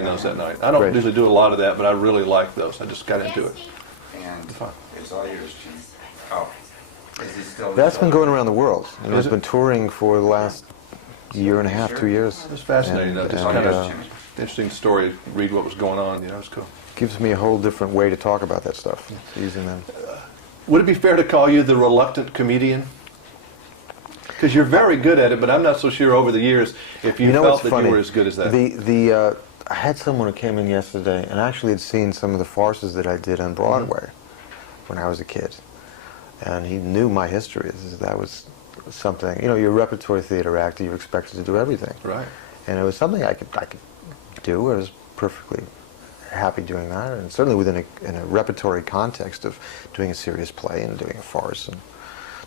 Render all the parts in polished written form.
those that night. I don't usually do a lot of that, but I really like those. I just got into it. And it's all yours, Jim. Oh, is he still? That's been going around the world. You know, it's been touring for the last year and a half, 2 years. It's fascinating. Just kind of interesting story. Read what was going on. You know, it's cool. Gives me a whole different way to talk about that stuff. Using them. Would it be fair to call you the reluctant comedian? Because you're very good at it, but I'm not so sure over the years if you felt that you were as good as that. I had someone who came in yesterday and actually had seen some of the farces that I did on Broadway when I was a kid. And he knew my history. That was something, you know, you're a repertory theater actor, you're expected to do everything. Right. And it was something I could do. I was perfectly happy doing that, and certainly within a repertory context of doing a serious play and doing a farce and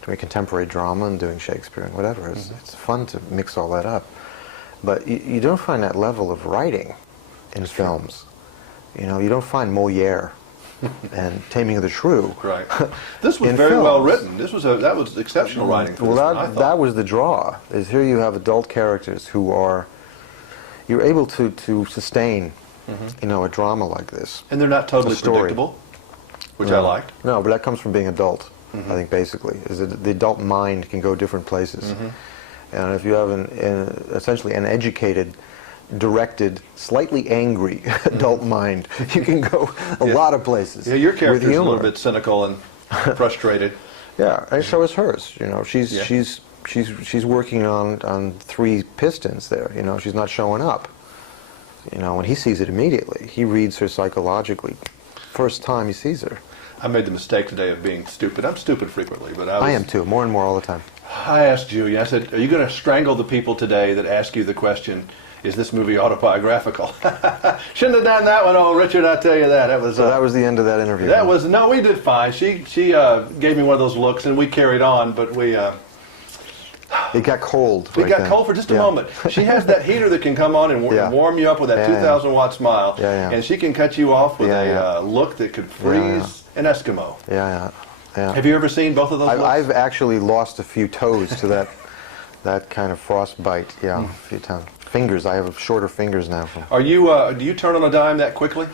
doing contemporary drama and doing Shakespeare and whatever. It's fun to mix all that up. But you don't find that level of writing in films. You know, you don't find Moliere and Taming of the Shrew. Right. This was very well written. That was exceptional writing. For that was the draw. Is here you have adult characters who you're able to sustain, you know, a drama like this. And they're not totally predictable, which I liked. No, but that comes from being adult. I think basically is that the adult mind can go different places, and if you have essentially an educated, directed, slightly angry adult mind, you can go a lot of places. Yeah, your character is a little bit cynical and frustrated. Yeah, and so is hers. You know, she's working on 3 pistons there. You know, she's not showing up. You know, when he sees it immediately, he reads her psychologically. First time he sees her. I made the mistake today of being stupid. I'm stupid frequently, but I am too, more and more all the time. I asked Julia, I said, are you going to strangle the people today that ask you the question, is this movie autobiographical? Shouldn't have done that one, oh, Richard, I tell you that. So that was the end of that interview. No, we did fine. She gave me one of those looks, and we carried on, but we... It got cold. It got cold for just a moment. She has that heater that can come on and warm you up with that 2,000-watt smile, and she can cut you off with a look that could freeze an Eskimo. Yeah. Have you ever seen both of those looks? I've actually lost a few toes to that kind of frostbite. Yeah, a few times. Fingers. I have shorter fingers now. Are you? Do you turn on a dime that quickly?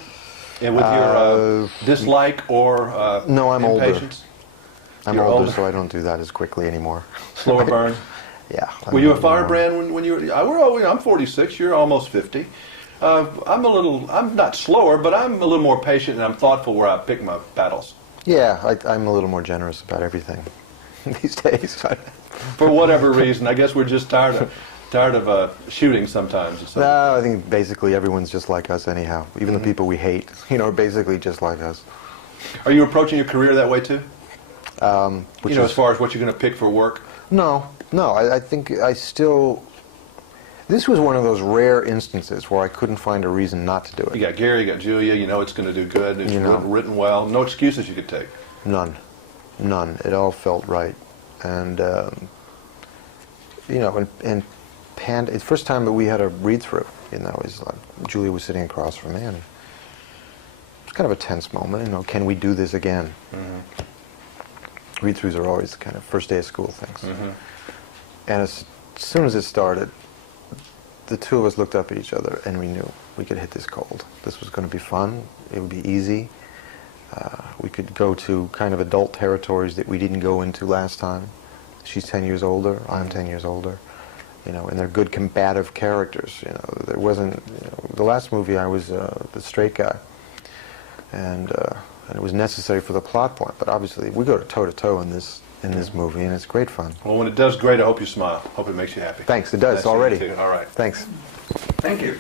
And with your dislike or no, I'm impatience? I'm older, so I don't do that as quickly anymore. Slower burn? Yeah. Were you a firebrand when you were? I'm 46. You're almost 50. I'm not slower, but I'm a little more patient and I'm thoughtful where I pick my battles. Yeah, I'm a little more generous about everything these days. For whatever reason, I guess we're just tired of shooting sometimes. No, I think basically everyone's just like us anyhow. Even the people we hate, you know, are basically just like us. Are you approaching your career that way too? As far as what you're going to pick for work? No. I think I still... This was one of those rare instances where I couldn't find a reason not to do it. You got Gere, you got Julia, you know it's going to do good, it's written well, no excuses you could take. None. It all felt right. And, you know, and it's the first time that we had a read-through, you know, Julia was sitting across from me, and it was kind of a tense moment, you know, can we do this again? Read-throughs are always kind of first day of school things. And as soon as it started, the two of us looked up at each other and we knew we could hit this cold. This was going to be fun. It would be easy. We could go to kind of adult territories that we didn't go into last time. She's 10 years older. I'm 10 years older. You know, and they're good combative characters. You know, there wasn't. You know, the last movie I was the straight guy, and it was necessary for the plot point. But obviously, we go toe to toe in this movie, and it's great fun. Well, when it does great, I hope you smile. Hope it makes you happy. Thanks. It does already. All right. Thanks. Thank you.